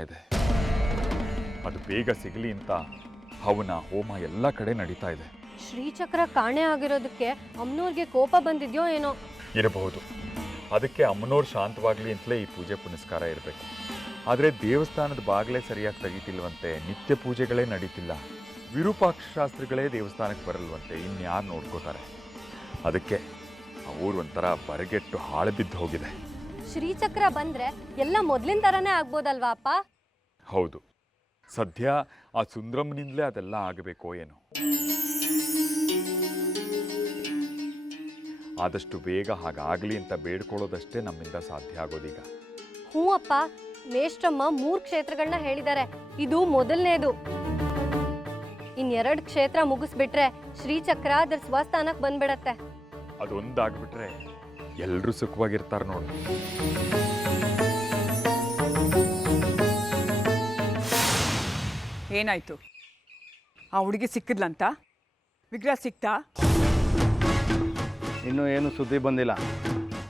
ಇದೆ. ಅದು ಬೇಗ ಸಿಗಲಿ ಅಂತ ಹವನ ಹೋಮ ಎಲ್ಲ ಕಡೆ ನಡೀತಾ ಇದೆ. ಶ್ರೀಚಕ್ರ ಕಾಣೆ ಆಗಿರೋದಕ್ಕೆ ಅಮ್ಮನವ್ರಿಗೆ ಕೋಪ ಬಂದಿದ್ಯೋ ಏನೋ. ಇರಬಹುದು. ಅದಕ್ಕೆ ಅಮ್ಮನವ್ರು ಶಾಂತವಾಗ್ಲಿ ಅಂತಲೇ ಈ ಪೂಜೆ ಪುನಸ್ಕಾರ ಇರಬೇಕು. ಆದರೆ ದೇವಸ್ಥಾನದ ಬಾಗಿಲೇ ಸರಿಯಾಗಿ ತೆಗೀತಿಲ್ವಂತೆ, ನಿತ್ಯ ಪೂಜೆಗಳೇ ನಡೀತಿಲ್ಲ, ವಿರೂಪಾಕ್ಷ ಶಾಸ್ತ್ರಿಗಳೇ ದೇವಸ್ಥಾನಕ್ಕೆ ಬರಲ್ವಂತೆ, ಇನ್ಯಾರು ನೋಡ್ಕೋತಾರೆ? ಅದಕ್ಕೆ ಆ ಊರು ಒಂಥರ ಬರಗೆಟ್ಟು ಹಾಳು ಬಿದ್ದು ಹೋಗಿದೆ. ಶ್ರೀಚಕ್ರ ಬಂದ್ರೆ ಎಲ್ಲ ಮೊದ್ಲಿನ ತರನೇ ಆಗ್ಬೋದಲ್ವಾ ಅಪ್ಪ? ಹೌದು, ಸದ್ಯ ಆ ಸುಂದ್ರಮ್ಮನಿಂದಲೇ ಅದೆಲ್ಲ ಆಗಬೇಕೋ ಏನೋ. ಆದಷ್ಟು ಬೇಗ ಹಾಗಾಗಲಿ ಅಂತ ಬೇಡ್ಕೊಳ್ಳೋದಷ್ಟೇ ನಮ್ಮಿಂದ ಸಾಧ್ಯ ಆಗೋದೀಗ. ಹ್ಞೂ ಅಪ್ಪ, ಮೇಷ್ಟ್ರಮ್ಮ 3 ಕ್ಷೇತ್ರಗಳನ್ನ ಹೇಳಿದ್ದಾರೆ, ಇದು ಮೊದಲನೇದು. ಇನ್2 ಕ್ಷೇತ್ರ ಮುಗಿಸ್ಬಿಟ್ರೆ ಶ್ರೀಚಕ್ರ ಅದ್ರ ಸ್ವಸ್ಥಾನಕ್ಕೆ ಬಂದ್ಬಿಡತ್ತೆ. ಅದೊಂದಾಗ್ಬಿಟ್ರೆ ಎಲ್ಲರೂ ಸುಖವಾಗಿರ್ತಾರೆ ನೋಡಿ. ಏನಾಯ್ತು? ಆ ಹುಡುಗಿ ಸಿಕ್ಕಿದ್ಲಂತ? ವಿಗ್ರಹ ಸಿಕ್ತಾ? ಇನ್ನೂ ಏನು ಸುದ್ದಿ ಬಂದಿಲ್ಲ.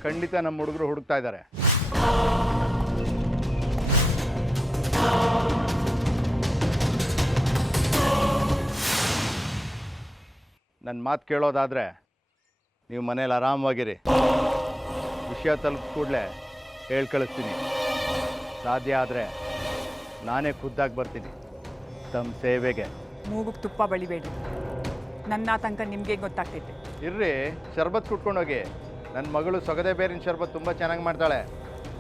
ಖಂಡಿತ ನಮ್ಮ ಹುಡುಗರು ಹುಡುಕ್ತಾ ಇದ್ದಾರೆ. ನನ್ನ ಮಾತು ಕೇಳೋದಾದರೆ ನೀವು ಮನೇಲಿ ಆರಾಮವಾಗಿರಿ. ವಿಷಯ ತಲುಪಿದ ಕೂಡಲೇ ಹೇಳಿ ಕಳಿಸ್ತೀನಿ. ಸಾಧ್ಯ ಆದರೆ ನಾನೇ ಖುದ್ದಾಗಿ ಬರ್ತೀನಿ ತಮ್ಮ ಸೇವೆಗೆ. ಮೂಗುಗೆ ತುಪ್ಪ ಬಳಿಬೇಡಿ, ನನ್ನ ತನಕ ನಿಮಗೆ ಗೊತ್ತಾಗ್ತೈತೆ. ಇರ್ರಿ, ಶರ್ಬತ್ ಕುಟ್ಕೊಂಡೋಗಿ. ನನ್ನ ಮಗಳು ಸೊಗದೆ ಬೇರಿನ ಶರ್ಬತ್ ತುಂಬ ಚೆನ್ನಾಗಿ ಮಾಡ್ತಾಳೆ,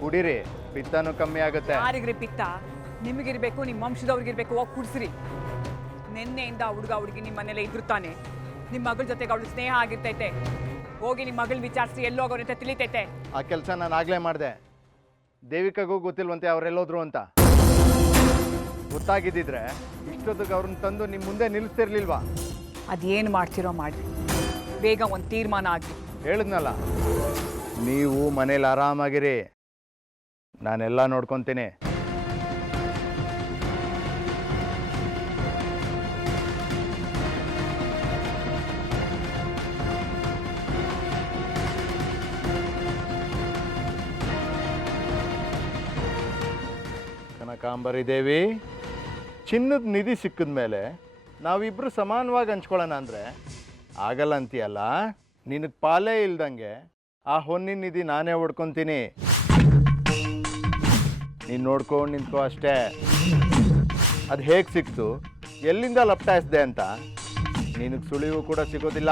ಕುಡೀರಿ, ಪಿತ್ತನೂ ಕಮ್ಮಿ ಆಗುತ್ತೆ. ಯಾರಿಗ್ರಿ ಪಿತ್ತ? ನಿಮಗಿರ್ಬೇಕು, ನಿಮ್ಮ ವಂಶದವ್ರಿಗಿರ್ಬೇಕು, ಹೋಗಿ ಕುಡಿಸ್ರಿ. ನಿನ್ನೆಯಿಂದ ಹುಡುಗ ಹುಡುಗಿ ನಿಮ್ಮ ಮನೇಲೆ ಇದ್ರು ತಾನೆ. ನಿಮ್ಮ ಮಗಳ ಜೊತೆಗೆ ಅವಳು ಸ್ನೇಹ ಆಗಿರ್ತೈತೆ. ಹೋಗಿ ನಿಮ್ಮ ಮಗಳು ವಿಚಾರಿಸಿ ಎಲ್ಲೋಗೋರಂತ ತಿಳಿತೈತೆ. ಆ ಕೆಲಸ ನಾನು ಆಗಲೇ ಮಾಡಿದೆ. ದೇವಿಕಾಗೂ ಗೊತ್ತಿಲ್ವಂತೆ ಅವರೆಲ್ಲೋದ್ರು ಅಂತ. ಗೊತ್ತಾಗಿದ್ದಿದ್ರೆ ಇಷ್ಟೊತ್ತಿಗೆ ಅವ್ರನ್ನ ತಂದು ನಿಮ್ಮ ಮುಂದೆ ನಿಲ್ಲಿಸ್ತಿರ್ಲಿಲ್ವಾ? ಅದೇನು ಮಾಡ್ತಿರೋ ಮಾಡಿ, ಬೇಗ ಒಂದು ತೀರ್ಮಾನ ಆಗಿ. ಹೇಳಿದ್ನಲ್ಲ, ನೀವು ಮನೇಲಿ ಆರಾಮಾಗಿರಿ, ನಾನೆಲ್ಲ ನೋಡ್ಕೊತೀನಿ. ಕನಕಾಂಬರಿ ದೇವಿ, ಚಿನ್ನದ ನಿಧಿ ಸಿಕ್ಕಿದ ಮೇಲೆ ನಾವಿಬ್ಬರು ಸಮಾನವಾಗಿ ಹಂಚ್ಕೊಳ್ಳೋಣ ಅಂದರೆ ಆಗಲ್ಲ ಅಂತೀಯಲ್ಲ. ನಿನಗೆ ಪಾಲೇ ಇಲ್ದಂಗೆ ಆ ಹೊನ್ನಿನ ನಿಧಿ ನಾನೇ ಹೊಡ್ಕೊತೀನಿ. ನೀನು ನೋಡ್ಕೊಂಡು ನಿಂತ್ಕೋ ಅಷ್ಟೇ. ಅದು ಹೇಗೆ ಸಿಕ್ತು, ಎಲ್ಲಿಂದ ಲಪ್ಟಾಯಿಸ್ದೆ ಅಂತ ನಿನಗೆ ಸುಳಿವು ಕೂಡ ಸಿಗೋದಿಲ್ಲ.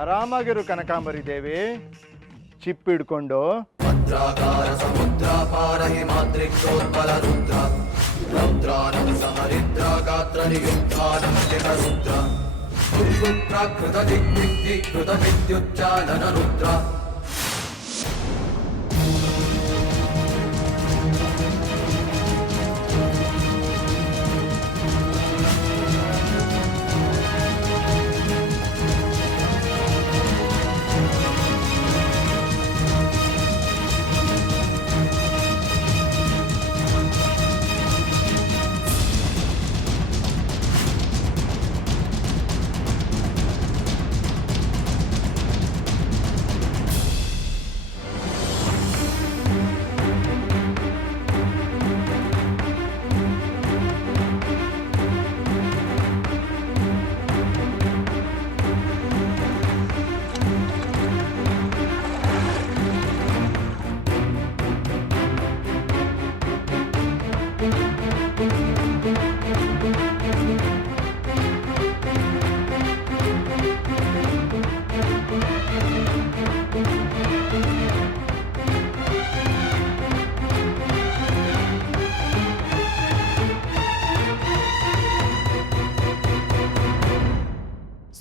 ಆರಾಮಾಗಿರು ಕನಕಾಂಬರಿ ದೇವಿ, ಚಿಪ್ ಹಿಡ್ಕೊಂಡು. ಸಮುದ್ರಾಪಾರ ಹಿಮಾದ್ರಿಕ್ಷೋತ್ಪಲ ರುದ್ರ ರೌದ್ರಾನಂ ಸಮರಿದ್ರ ಗಾತ್ರ ನಿಯುಕ್ತಾನಂ ರುದ್ರ ದುರ್ಗುತ್ರ ಕೃತ ದಿಗ್ದಿಗ್ಧಿ ಕೃತ ವಿದ್ಯುಚ್ಚಾಲನ ರುದ್ರ.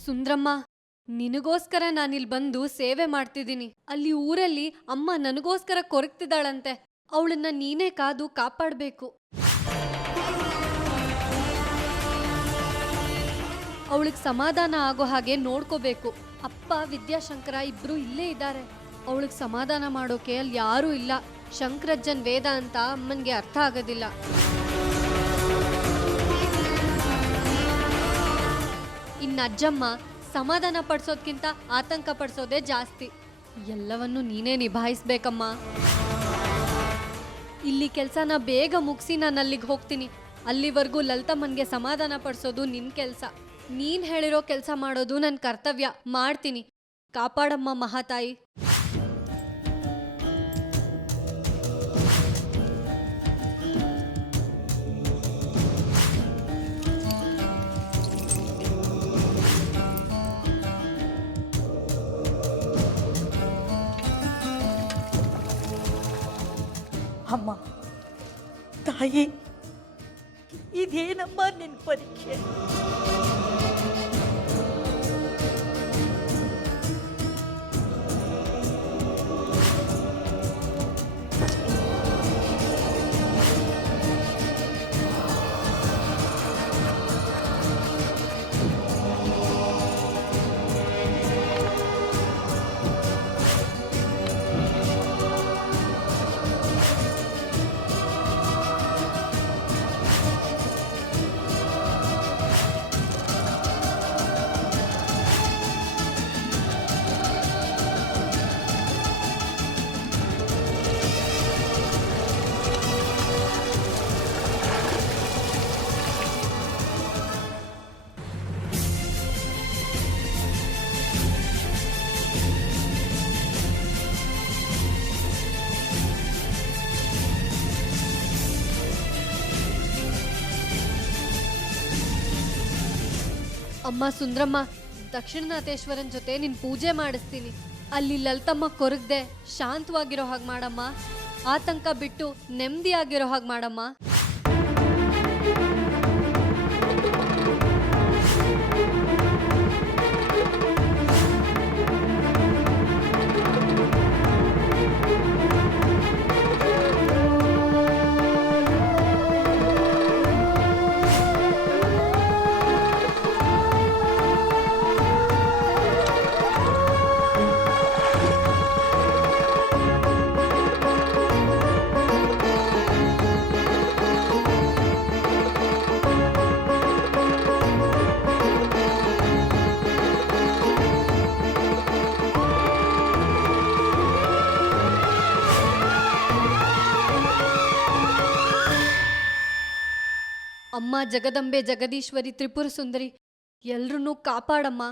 ಸುಂದ್ರಮ್ಮ, ನಿನಗೋಸ್ಕರ ನಾನಿಲ್ಲಿ ಬಂದು ಸೇವೆ ಮಾಡ್ತಿದ್ದೀನಿ. ಅಲ್ಲಿ ಊರಲ್ಲಿ ಅಮ್ಮ ನನಗೋಸ್ಕರ ಕೊರಗ್ತಿದ್ದಾಳಂತೆ. ಅವಳನ್ನ ನೀನೇ ಕಾದು ಕಾಪಾಡಬೇಕು. ಅವಳಿಗೆ ಸಮಾಧಾನ ಆಗೋ ಹಾಗೆ ನೋಡ್ಕೋಬೇಕು. ಅಪ್ಪ ವಿದ್ಯಾಶಂಕರ ಇಬ್ರು ಇಲ್ಲೇ ಇದ್ದಾರೆ. ಅವಳಿಗೆ ಸಮಾಧಾನ ಮಾಡೋಕೆ ಅಲ್ಲಿ ಯಾರೂ ಇಲ್ಲ. ಶಂಕರಜ್ಜನ್ ವೇದ ಅಂತ ಅಮ್ಮನ್ಗೆ ಅರ್ಥ ಆಗೋದಿಲ್ಲ. ಅಜ್ಜಮ್ಮ ಸಮಾಧಾನ ಪಡಿಸೋದ್ಕಿಂತ ಆತಂಕ ಪಡಿಸೋದೇ ಜಾಸ್ತಿ. ಎಲ್ಲವನ್ನೂ ನೀನೇ ನಿಭಾಯಿಸ್ಬೇಕಮ್ಮ. ಇಲ್ಲಿ ಕೆಲಸನ ಬೇಗ ಮುಗಿಸಿ ನಾನು ಅಲ್ಲಿಗೆ ಹೋಗ್ತೀನಿ. ಅಲ್ಲಿವರೆಗೂ ಲಲಿತಮ್ಮನ್ಗೆ ಸಮಾಧಾನ ಪಡಿಸೋದು ನಿನ್ನ ಕೆಲಸ. ನೀನು ಹೇಳಿರೋ ಕೆಲಸ ಮಾಡೋದು ನನ್ನ ಕರ್ತವ್ಯ. ಮಾಡ್ತೀನಿ. ಕಾಪಾಡಮ್ಮ ಮಹಾತಾಯಿ. ಅಮ್ಮ ತಾಯಿ, ಇದೇನಮ್ಮ ನಿನ್ನ ಪರೀಕ್ಷೆ? ಅಮ್ಮ ಸುಂದ್ರಮ್ಮ, ದಕ್ಷಿಣನಾಥೇಶ್ವರನ್ ಜೊತೆ ನಿನ್ ಪೂಜೆ ಮಾಡಿಸ್ತೀನಿ. ಅಲ್ಲಿ ಲಲಿತಮ್ಮ ಕೊರಗದೆ ಶಾಂತವಾಗಿರೋ ಹಾಗೆ ಮಾಡಮ್ಮ. ಆತಂಕ ಬಿಟ್ಟು ನೆಮ್ಮದಿಯಾಗಿರೋ ಹಾಗೆ ಮಾಡಮ್ಮ. ಅಮ್ಮ ಜಗದಂಬೆ, ಜಗದೀಶ್ವರಿ, ತ್ರಿಪುರ ಸುಂದರಿ, ಎಲ್ರನ್ನೂ ಕಾಪಾಡಮ್ಮ.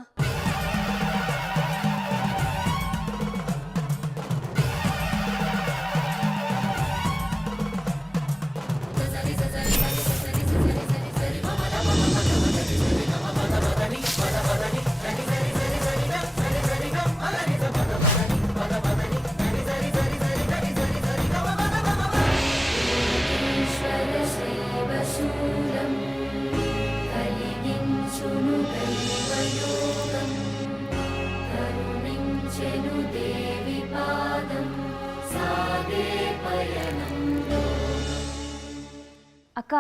ಅಕ್ಕ,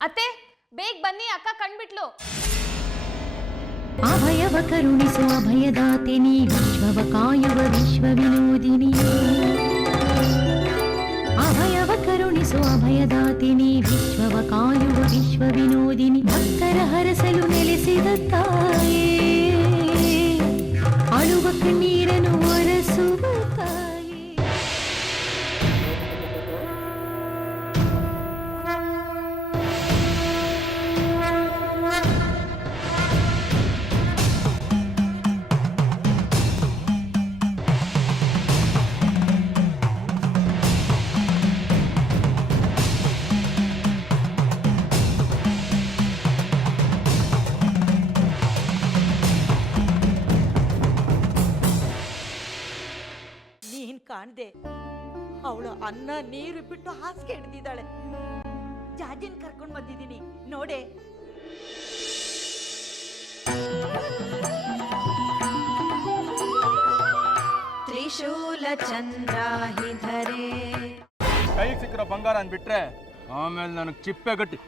ಅತ್ತೆ ಬೇಗ ಬನ್ನಿ, ಅಕ್ಕ ಕಂಡ್ಬಿಟ್ಲು. ಅಭಯವ ಕರುಣಿಸುವ ಅಭಯದಾತೆ ನೀ, ವಿಶ್ವವ ಕಾಯುವ ವಿಶ್ವ ವಿನೋದಿನಿ. ಅಭಯವ ಕರುಣಿಸುವ ಅಭಯದಾತೆ ನೀ, ವಿಶ್ವವ ಕಾಯುವ ವಿಶ್ವ ವಿನೋದಿನಿ. ಭಕ್ತರ ಹರಸಲು ನೆಲೆಸಿದ ತಾಯೇ, ಅಳುವ ಕಣ್ಣೀರನ್ನು ಒರೆಸುವ ತಾಯೇ. ಕಾಣ್ದೆ ಅವಳು ಅನ್ನ ನೀರು ಬಿಟ್ಟು ಹಾಸಿಗೆ ಹಿಡ್ದಿದ್ದಾಳೆ. ಜಾಜಿನ್ ಕರ್ಕೊಂಡು ಬಂದಿದ್ದೀನಿ ನೋಡೆ. ತ್ರಿಶೂಲ ಚಂದ್ರಾಹಿಧರೆ. ಕೈಗೆ ಸಿಕ್ಕಿರೋ ಬಂಗಾರ ಅಂದ್ಬಿಟ್ರೆ ಆಮೇಲೆ ನನಗೆ ಚಿಪ್ಪೆ ಗಟ್ಟಿ.